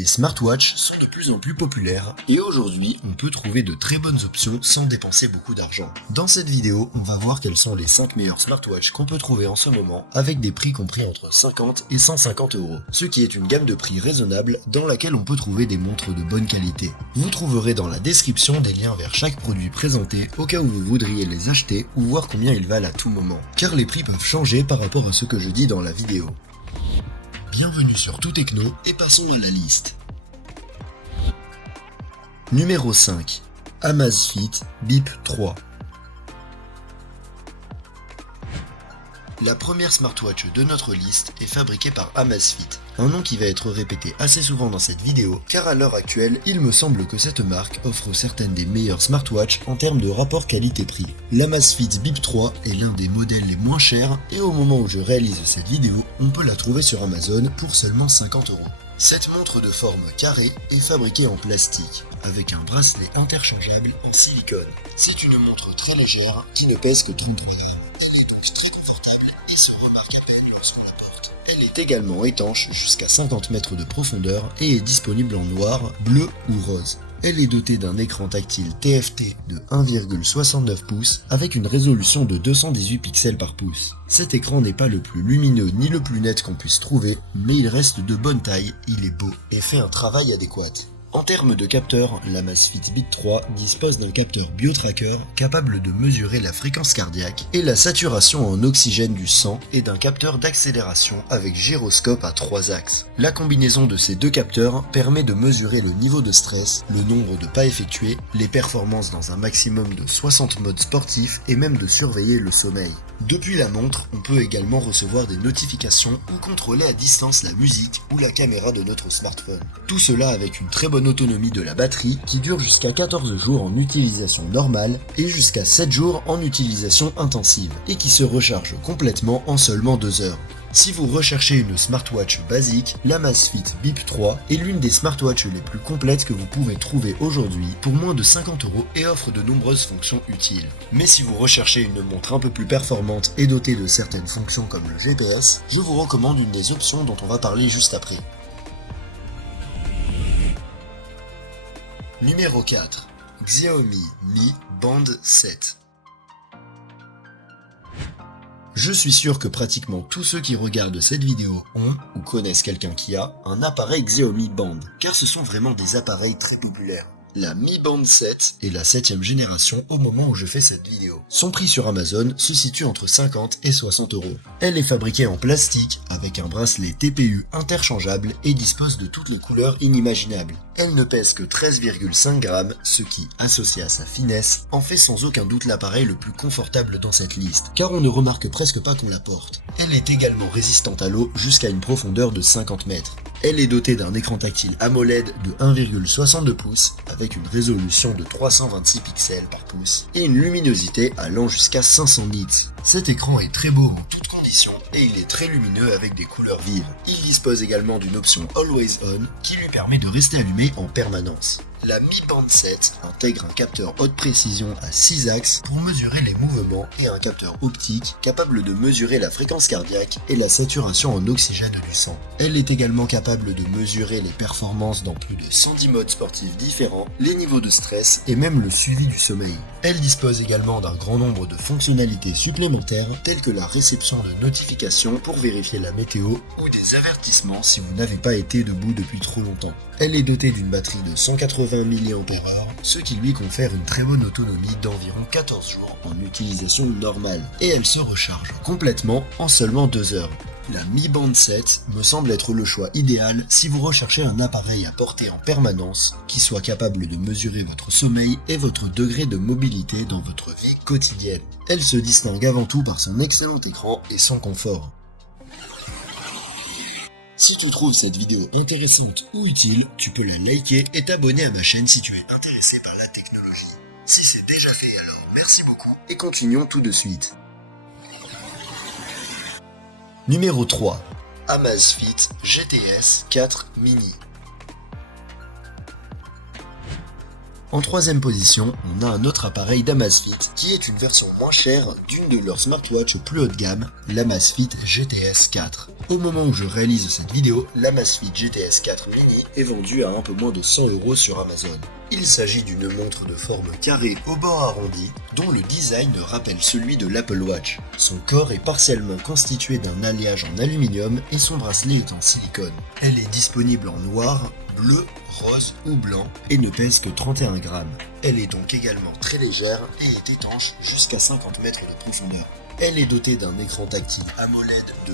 Les smartwatches sont de plus en plus populaires et aujourd'hui, on peut trouver de très bonnes options sans dépenser beaucoup d'argent. Dans cette vidéo, on va voir quels sont les 5 meilleurs smartwatches qu'on peut trouver en ce moment avec des prix compris entre 50 et 150 euros, ce qui est une gamme de prix raisonnable dans laquelle on peut trouver des montres de bonne qualité. Vous trouverez dans la description des liens vers chaque produit présenté au cas où vous voudriez les acheter ou voir combien ils valent à tout moment, car les prix peuvent changer par rapport à ce que je dis dans la vidéo. Bienvenue sur Tout Techno et passons à la liste. Numéro 5. Amazfit Bip 3. La première smartwatch de notre liste est fabriquée par Amazfit, un nom qui va être répété assez souvent dans cette vidéo car à l'heure actuelle, il me semble que cette marque offre certaines des meilleures smartwatches en termes de rapport qualité-prix. L'Amazfit Bip 3 est l'un des modèles les moins chers et au moment où je réalise cette vidéo, on peut la trouver sur Amazon pour seulement 50 euros. Cette montre de forme carrée est fabriquée en plastique, avec un bracelet interchangeable en silicone. C'est une montre très légère qui ne pèse que 33 grammes. Elle est donc très confortable et se remarque à peine lorsqu'on la porte. Elle est également étanche jusqu'à 50 mètres de profondeur et est disponible en noir, bleu ou rose. Elle est dotée d'un écran tactile TFT de 1,69 pouces avec une résolution de 218 pixels par pouce. Cet écran n'est pas le plus lumineux ni le plus net qu'on puisse trouver, mais il reste de bonne taille, il est beau et fait un travail adéquat. En termes de capteurs, l'Amazfit Bip 3 dispose d'un capteur BioTracker capable de mesurer la fréquence cardiaque et la saturation en oxygène du sang et d'un capteur d'accélération avec gyroscope à 3 axes. La combinaison de ces deux capteurs permet de mesurer le niveau de stress, le nombre de pas effectués, les performances dans un maximum de 60 modes sportifs et même de surveiller le sommeil. Depuis la montre, on peut également recevoir des notifications ou contrôler à distance la musique ou la caméra de notre smartphone. Tout cela avec une très bonne autonomie de la batterie qui dure jusqu'à 14 jours en utilisation normale et jusqu'à 7 jours en utilisation intensive et qui se recharge complètement en seulement 2 heures. Si vous recherchez une smartwatch basique, l'Amazfit Bip 3 est l'une des smartwatches les plus complètes que vous pouvez trouver aujourd'hui pour moins de 50 euros et offre de nombreuses fonctions utiles. Mais si vous recherchez une montre un peu plus performante et dotée de certaines fonctions comme le GPS, je vous recommande une des options dont on va parler juste après. Numéro 4. Xiaomi Mi Band 7. Je suis sûr que pratiquement tous ceux qui regardent cette vidéo ont, ou connaissent quelqu'un qui a, un appareil Xiaomi Band, car ce sont vraiment des appareils très populaires. La Mi Band 7 est la 7ème génération au moment où je fais cette vidéo. Son prix sur Amazon se situe entre 50 et 60 euros. Elle est fabriquée en plastique avec un bracelet TPU interchangeable et dispose de toutes les couleurs inimaginables. Elle ne pèse que 13,5 grammes, ce qui, associé à sa finesse, en fait sans aucun doute l'appareil le plus confortable dans cette liste, car on ne remarque presque pas qu'on la porte. Elle est également résistante à l'eau jusqu'à une profondeur de 50 mètres. Elle est dotée d'un écran tactile AMOLED de 1,62 pouces avec une résolution de 326 pixels par pouce et une luminosité allant jusqu'à 500 nits. Cet écran est très beau en toutes conditions et il est très lumineux avec des couleurs vives. Il dispose également d'une option Always On qui lui permet de rester allumé en permanence. La Mi Band 7 intègre un capteur haute précision à 6 axes pour mesurer les mouvements et un capteur optique capable de mesurer la fréquence cardiaque et la saturation en oxygène du sang. Elle est également capable de mesurer les performances dans plus de 110 modes sportifs différents, les niveaux de stress et même le suivi du sommeil. Elle dispose également d'un grand nombre de fonctionnalités supplémentaires telles que la réception de notifications pour vérifier la météo ou des avertissements si vous n'avez pas été debout depuis trop longtemps. Elle est dotée d'une batterie de 180 mAh, ce qui lui confère une très bonne autonomie d'environ 14 jours en utilisation normale. Et elle se recharge complètement en seulement 2 heures. La Mi Band 7 me semble être le choix idéal si vous recherchez un appareil à porter en permanence qui soit capable de mesurer votre sommeil et votre degré de mobilité dans votre vie quotidienne. Elle se distingue avant tout par son excellent écran et son confort. Si tu trouves cette vidéo intéressante ou utile, tu peux la liker et t'abonner à ma chaîne si tu es intéressé par la technologie. Si c'est déjà fait, alors merci beaucoup et continuons tout de suite. Numéro 3. Amazfit GTS 4 Mini. En troisième position, on a un autre appareil d'Amazfit qui est une version moins chère d'une de leurs smartwatches plus haut de gamme, l'Amazfit GTS 4. Au moment où je réalise cette vidéo, l'Amazfit GTS 4 Mini est vendu à un peu moins de 100 € sur Amazon. Il s'agit d'une montre de forme carrée au bord arrondi dont le design rappelle celui de l'Apple Watch. Son corps est partiellement constitué d'un alliage en aluminium et son bracelet est en silicone. Elle est disponible en noir, bleu, rose ou blanc et ne pèse que 31 grammes. Elle est donc également très légère et est étanche jusqu'à 50 mètres de profondeur. Elle est dotée d'un écran tactile AMOLED de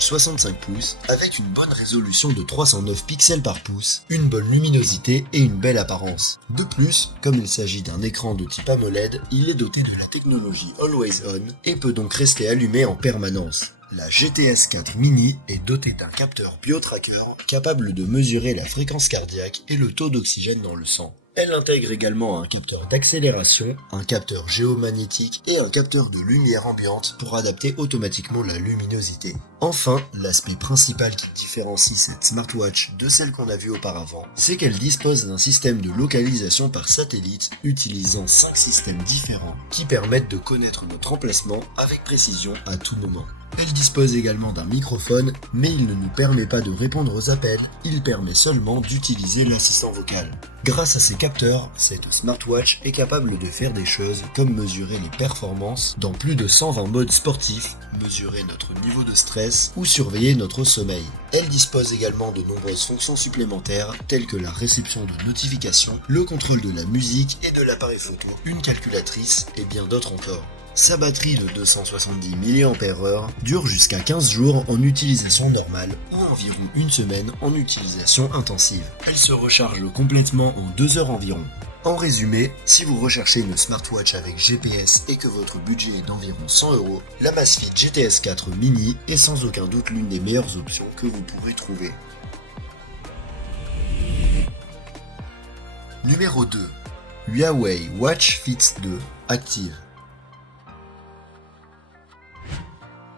1,65 pouces avec une bonne résolution de 309 pixels par pouce, une bonne luminosité et une belle apparence. De plus, comme il s'agit d'un écran de type AMOLED, il est doté de la technologie Always On et peut donc rester allumé en permanence. La GTS 4 Mini est dotée d'un capteur BioTracker capable de mesurer la fréquence cardiaque et le taux d'oxygène dans le sang. Elle intègre également un capteur d'accélération, un capteur géomagnétique et un capteur de lumière ambiante pour adapter automatiquement la luminosité. Enfin, l'aspect principal qui différencie cette smartwatch de celle qu'on a vue auparavant, c'est qu'elle dispose d'un système de localisation par satellite utilisant 5 systèmes différents qui permettent de connaître notre emplacement avec précision à tout moment. Elle dispose également d'un microphone, mais il ne nous permet pas de répondre aux appels, il permet seulement d'utiliser l'assistant vocal. Grâce à ces capteurs, cette smartwatch est capable de faire des choses comme mesurer les performances dans plus de 120 modes sportifs, mesurer notre niveau de stress ou surveiller notre sommeil. Elle dispose également de nombreuses fonctions supplémentaires telles que la réception de notifications, le contrôle de la musique et de l'appareil photo, une calculatrice et bien d'autres encore. Sa batterie de 270 mAh dure jusqu'à 15 jours en utilisation normale ou environ une semaine en utilisation intensive. Elle se recharge complètement en 2 heures environ. En résumé, si vous recherchez une smartwatch avec GPS et que votre budget est d'environ 100 €, l'Amazfit GTS 4 Mini est sans aucun doute l'une des meilleures options que vous pourrez trouver. Numéro 2. Huawei Watch Fit 2 Active.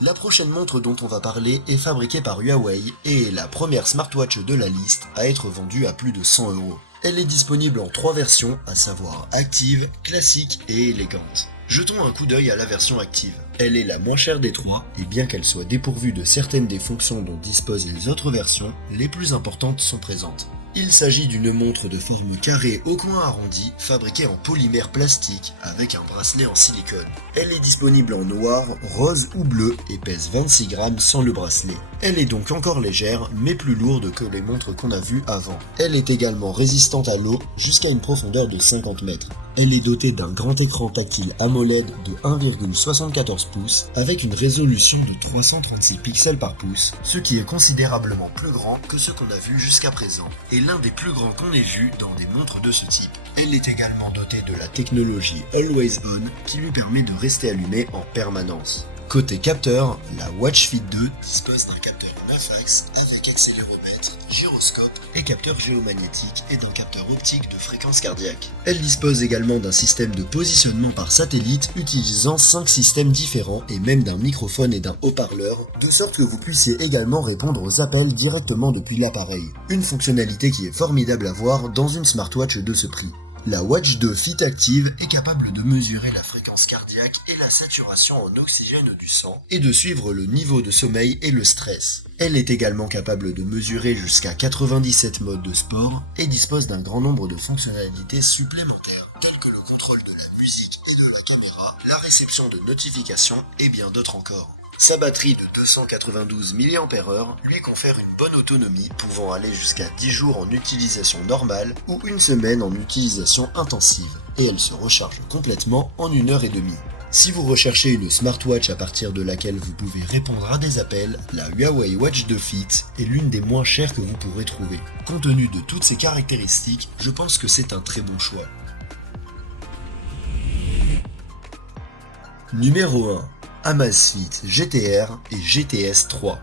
La prochaine montre dont on va parler est fabriquée par Huawei et est la première smartwatch de la liste à être vendue à plus de 100 €. Elle est disponible en 3 versions, à savoir active, classique et élégante. Jetons un coup d'œil à la version active. Elle est la moins chère des trois, et bien qu'elle soit dépourvue de certaines des fonctions dont disposent les autres versions, les plus importantes sont présentes. Il s'agit d'une montre de forme carrée au coin arrondi, fabriquée en polymère plastique avec un bracelet en silicone. Elle est disponible en noir, rose ou bleu et pèse 26 grammes sans le bracelet. Elle est donc encore légère, mais plus lourde que les montres qu'on a vues avant. Elle est également résistante à l'eau jusqu'à une profondeur de 50 mètres. Elle est dotée d'un grand écran tactile AMOLED de 1,74 pouces avec une résolution de 336 pixels par pouce, ce qui est considérablement plus grand que ce qu'on a vu jusqu'à présent, et l'un des plus grands qu'on ait vu dans des montres de ce type. Elle est également dotée de la technologie Always On qui lui permet de rester allumée en permanence. Côté capteur, la Watch Fit 2 dispose d'un capteur 9 axes avec accéléromètre, gyroscope et capteur géomagnétique et d'un capteur optique de fréquence cardiaque. Elle dispose également d'un système de positionnement par satellite utilisant 5 systèmes différents et même d'un microphone et d'un haut-parleur, de sorte que vous puissiez également répondre aux appels directement depuis l'appareil. Une fonctionnalité qui est formidable à voir dans une smartwatch de ce prix. La Watch 2 Fit Active est capable de mesurer la fréquence cardiaque et la saturation en oxygène du sang et de suivre le niveau de sommeil et le stress. Elle est également capable de mesurer jusqu'à 97 modes de sport et dispose d'un grand nombre de fonctionnalités supplémentaires telles que le contrôle de la musique et de la caméra, la réception de notifications et bien d'autres encore. Sa batterie de 292 mAh lui confère une bonne autonomie, pouvant aller jusqu'à 10 jours en utilisation normale ou une semaine en utilisation intensive, et elle se recharge complètement en 1 heure et demie. Si vous recherchez une smartwatch à partir de laquelle vous pouvez répondre à des appels, la Huawei Watch 2 Fit est l'une des moins chères que vous pourrez trouver. Compte tenu de toutes ces caractéristiques, je pense que c'est un très bon choix. Numéro 1. Amazfit GTR et GTS 3.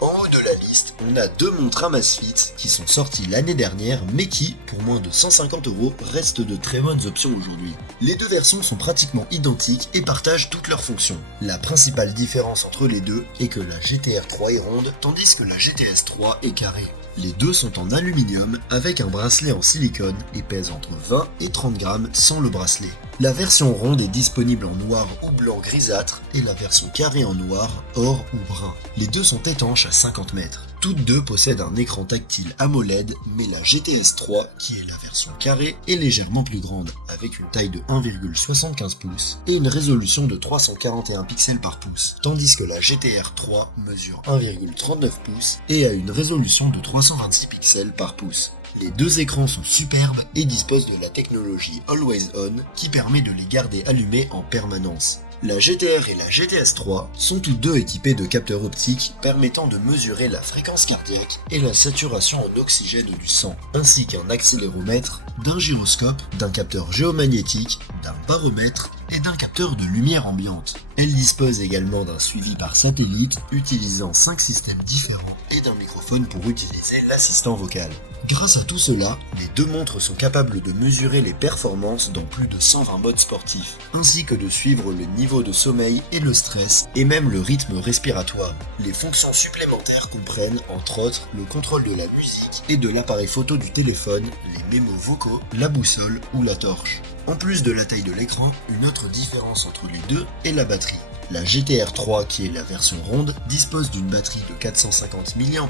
En haut de la liste, on a deux montres Amazfit qui sont sorties l'année dernière mais qui, pour moins de 150 €, restent de très bonnes options aujourd'hui. Les deux versions sont pratiquement identiques et partagent toutes leurs fonctions. La principale différence entre les deux est que la GTR 3 est ronde tandis que la GTS 3 est carrée. Les deux sont en aluminium avec un bracelet en silicone et pèsent entre 20 et 30 grammes sans le bracelet. La version ronde est disponible en noir ou blanc grisâtre et la version carrée en noir, or ou brun. Les deux sont étanches à 50 mètres. Toutes deux possèdent un écran tactile AMOLED, mais la GTS 3, qui est la version carrée, est légèrement plus grande, avec une taille de 1,75 pouces et une résolution de 341 pixels par pouce, tandis que la GTR 3 mesure 1,39 pouces et a une résolution de 326 pixels par pouce. Les deux écrans sont superbes et disposent de la technologie Always On qui permet de les garder allumés en permanence. La GTR et la GTS 3 sont toutes deux équipées de capteurs optiques permettant de mesurer la fréquence cardiaque et la saturation en oxygène du sang, ainsi qu'un accéléromètre, d'un gyroscope, d'un capteur géomagnétique, d'un baromètre et d'un capteur de lumière ambiante. Elle dispose également d'un suivi par satellite utilisant 5 systèmes différents et d'un microphone pour utiliser l'assistant vocal. Grâce à tout cela, les deux montres sont capables de mesurer les performances dans plus de 120 modes sportifs, ainsi que de suivre le niveau de sommeil et le stress, et même le rythme respiratoire. Les fonctions supplémentaires comprennent, entre autres, le contrôle de la musique et de l'appareil photo du téléphone, les mémos vocaux, la boussole ou la torche. En plus de la taille de l'écran, une autre différence entre les deux est la batterie. La GTR 3, qui est la version ronde, dispose d'une batterie de 450 mAh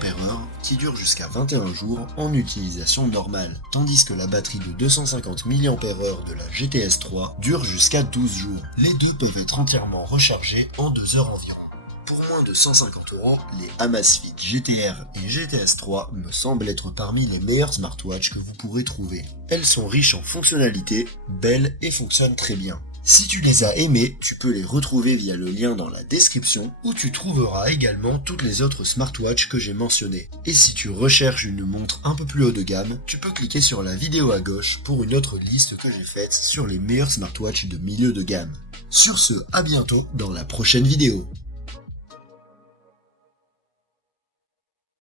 qui dure jusqu'à 21 jours en utilisation normale, tandis que la batterie de 250 mAh de la GTS 3 dure jusqu'à 12 jours. Les deux peuvent être entièrement rechargés en 2 heures environ. Pour moins de 150 €, les Amazfit GTR et GTS 3 me semblent être parmi les meilleurs smartwatches que vous pourrez trouver. Elles sont riches en fonctionnalités, belles et fonctionnent très bien. Si tu les as aimés, tu peux les retrouver via le lien dans la description où tu trouveras également toutes les autres smartwatches que j'ai mentionnées. Et si tu recherches une montre un peu plus haut de gamme, tu peux cliquer sur la vidéo à gauche pour une autre liste que j'ai faite sur les meilleurs smartwatches de milieu de gamme. Sur ce, à bientôt dans la prochaine vidéo.